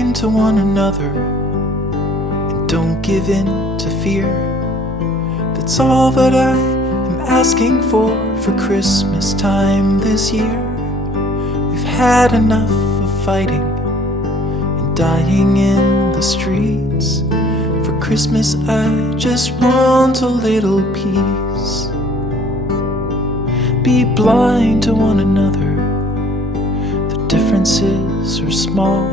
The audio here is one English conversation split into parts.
kind to one another, and don't give in to fear. That's all that I am asking for Christmas time this year. We've had enough of fighting and dying in the streets. For Christmas I just want a little peace. Be blind to one another, the differences are small.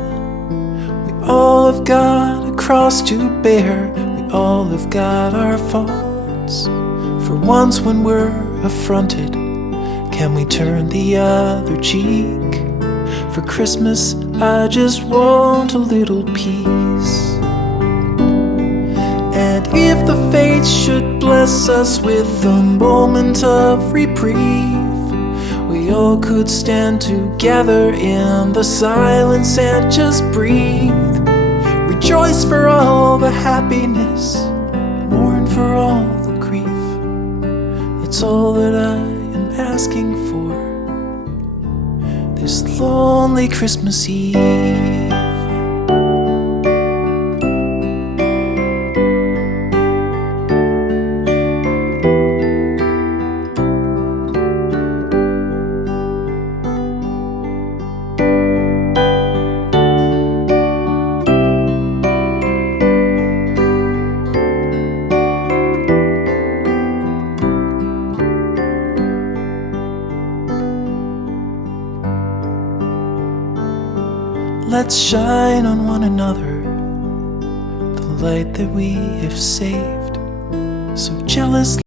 We all have got a cross to bear, we all have got our faults. For once when we're affronted, can we turn the other cheek? For Christmas I just want a little peace. And if the fates should bless us with a moment of reprieve, we all could stand together in the silence and just breathe. Rejoice for all the happiness, mourn for all the grief. It's all that I am asking for this lonely Christmas Eve. Let's shine on one another the light that we have saved so jealously.